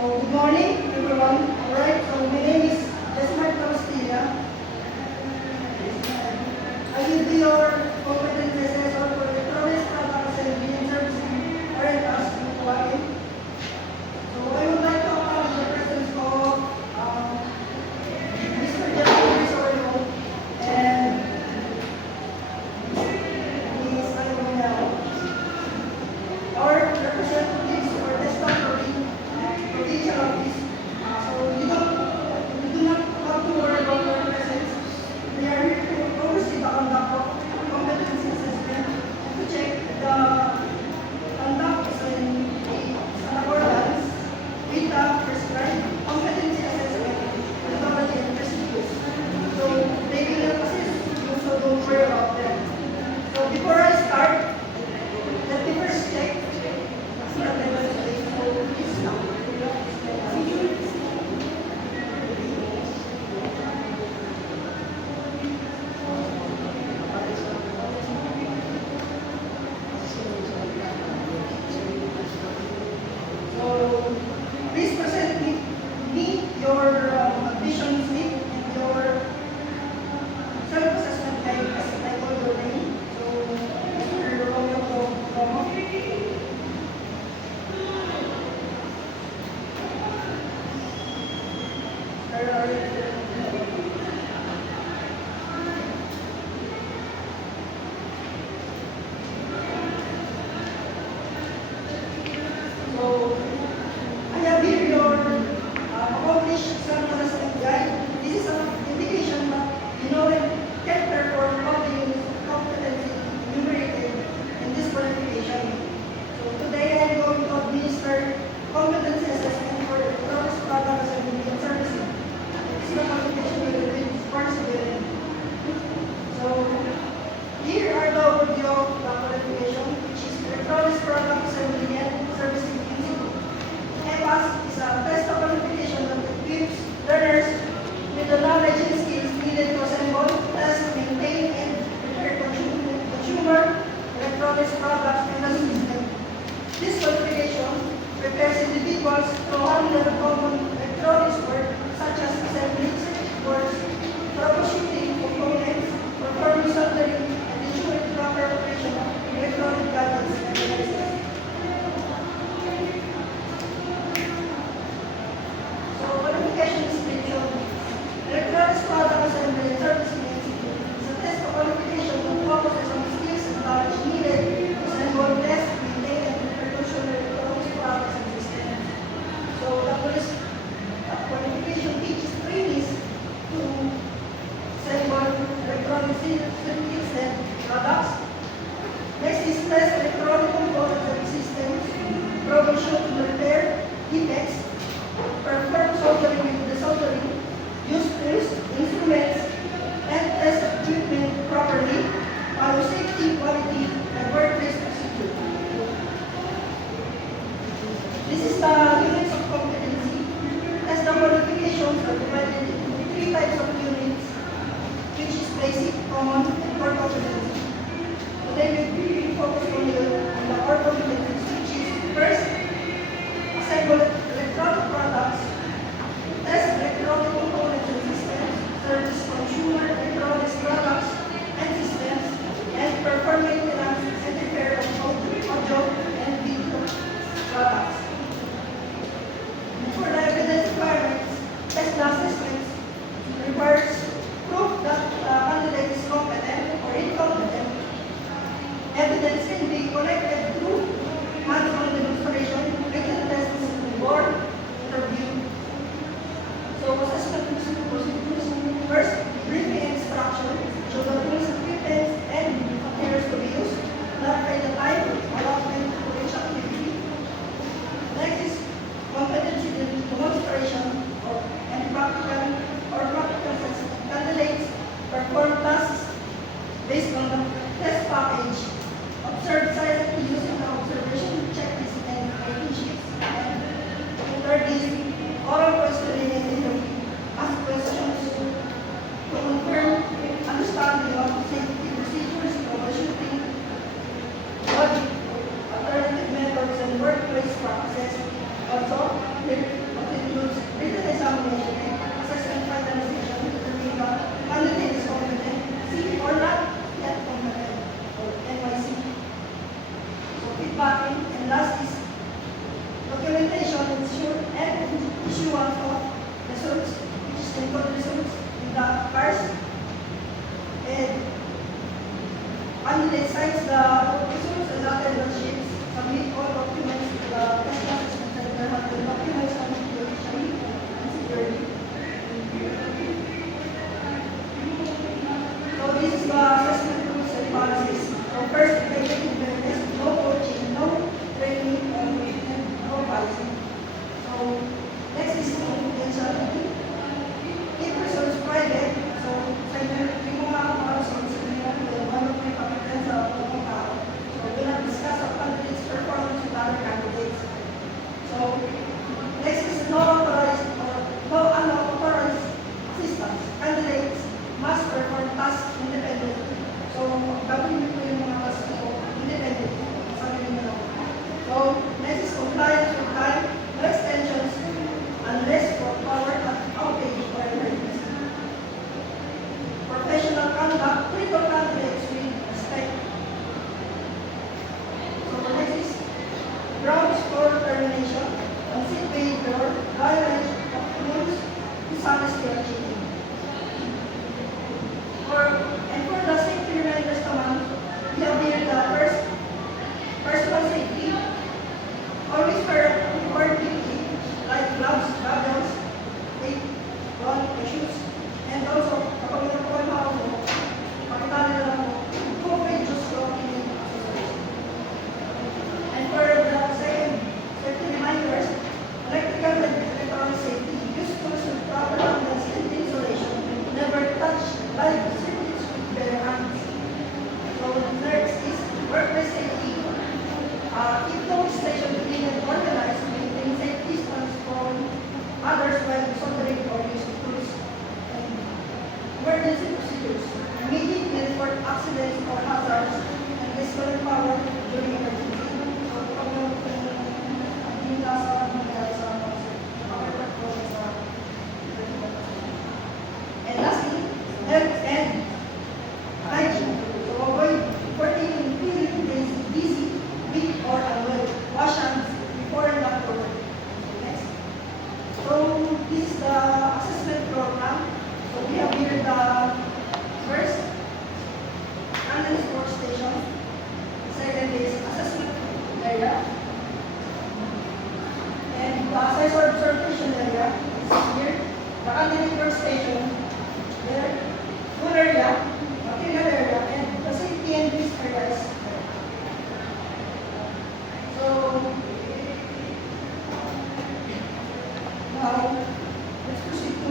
Good morning, everyone. Alright, so my name is Desmond Castilla. I will be your competent assessor for electronics product assembly and servicing RLS in Hawaii. So I would like to acknowledge the presence of Mr. Jeffrey Sorino and Ms. Alonel, our representatives for desktop provincial office. So you do not have to worry about your presence. We are here to oversee the conduct of competency assessment and to check the conduct is in accordance with the prescribed competency assessment methodology and procedures. So they will help assist you, so don't worry about them. So before I start, let me first check the attendance rate. So please stop. So please present me your admission slip and your self-assessment guide as I call your name. So Mr. Romeo Romo. So I have here your accomplished self-assessment guide. This is an indication that you know and can perform all the units of competency enumerated in this qualification. So today I am going to administer competency assessment for electronics product assembly and servicing. This is the qualification you will be responsible in. So here are the overview of the qualification, which is electronics product assembly and servicing institute. EPAS is a test qualification that equips learners with the knowledge and skills needed to assemble, test, maintain, and repair consumer electronics products and the system. This qualification prepares individuals to handle common electronics work such as assembly, circuit boards, troubleshooting components, performing soldering, and ensuring proper operation of electronic gadgets and devices. So, qualification description. Electronics product assembly and servicing institute is a test qualification that focuses on skills and knowledge needed to assemble, test, maintain, and reproduce electronics products and systems. So, the qualification teaches trainees to assemble electronic circuits and products. Next is test electronic components and systems, troubleshoot and repair defects, perform soldering with the soldering, use tools, instruments, and test equipment properly, follow safety, quality, and workplace procedure. This is the units of competency. As the qualifications are divided into 3 types of units, which is basic, common, and core competency. Today we will focus on the core competencies, which is first, assemble electronic products, test electronic components and systems, service consumer electronics products and systems, and perform maintenance and repair of audio and video products. candidate signs the results and attendance sheets, submit all documents to the test assessment center, have the documents submitted initially and securely. So this is the assessment rules and policies. So first, integrity fairness, no coaching, no training, and no policy. So next is confidentiality. If person is private, so sa inyo, hindi mo makakapara sa one of my competence sa mga tao. So we will discuss our candidates' performance with other candidates. So next is no authorized or no unauthorized assistance. Candidates must perform tasks independently. So gagawin niyo po yung mga tasks ko independently. Sabi niyo lang. So next is compliance with time, no extensions, unless for power outage or emergency. Professional conduct, treat all candidates with respect. So next is grounds for termination, unsafe behavior, violation of rules, dishonesty or cheating. And for the safety reminders naman, we have here the first, personal safety. Always wear important PPE like gloves, goggles, weight, ball, shoes, and also kapag nakuha mo ako, pakita nila lang mo, COVID just walking in accessories. And for the second safety reminders, electrical and electronic safety, use tools with proper handles and insulation, never touch live circuits with bare hands. So next is workplace safety. Keep the workstation clean and organized, maintain safe distance from others while soldering or using tools. And emergency procedures. Immediate need for accidents or hazards and restore power during emergency. So kapag hindi nasa mangyayari sa makapag-control sa and lastly, health and hygiene. So avoid working in feeling busy, weak, or unwell. Wash hands before and after work. Next. So this is the assessment program. So we have here the first analyst workstation. Second is assessment area. And the assessor observation area is here. The candidate workstation there. Full area, material area, and the safety and risk area is there. So now let's proceed to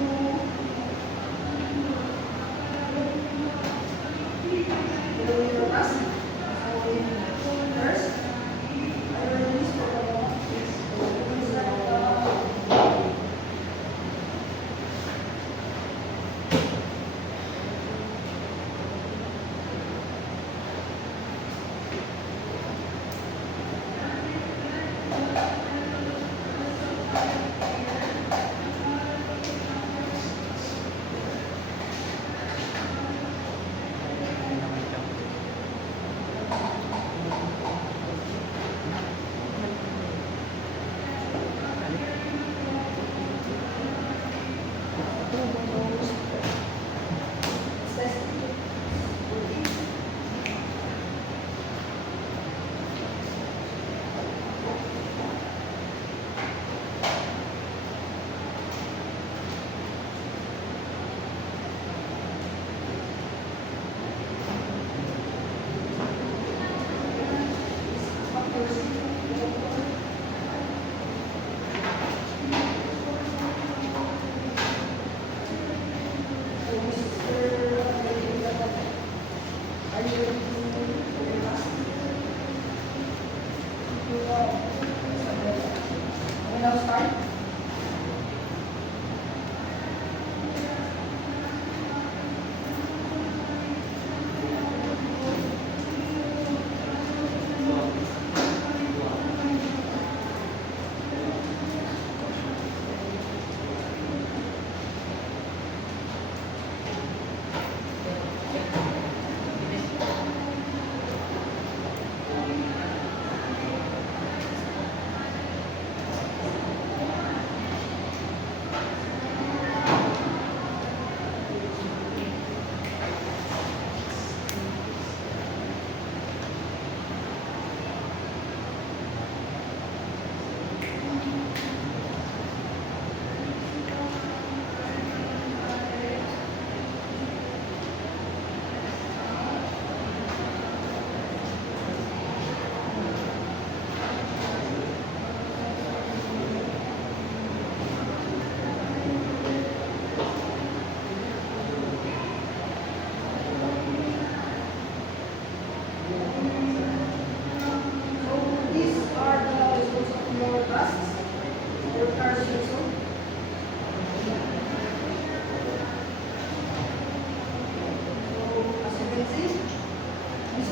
the winter task. So first, I will release for now start.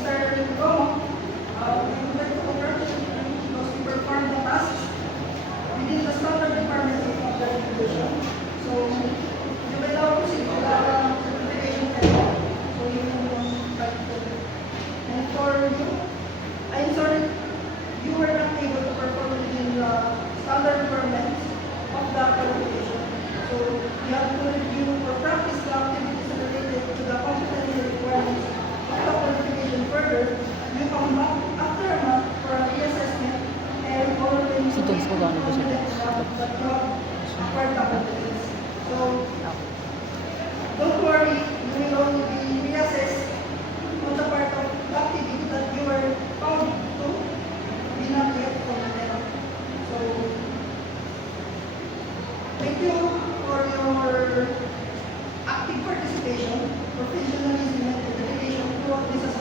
Mr. Romo, we would like to congratulate you because you performed the tasks within the standard requirements of the education. So you will now proceed to the certification test. So you can start to. And for you, I'm sorry, you were not able to perform within the standard requirements of the qualification. So you have to review or practice the activities related to the competency requirements of the qualification further. You come back after a month for a reassessment and all when you Si Tons ko gano'n ba siya? that you have acquired the competence. So don't worry, you will only be reassessed on the part of the activity that you were found to be not yet competent. So thank you for your active participation, professionalism, and dedication throughout this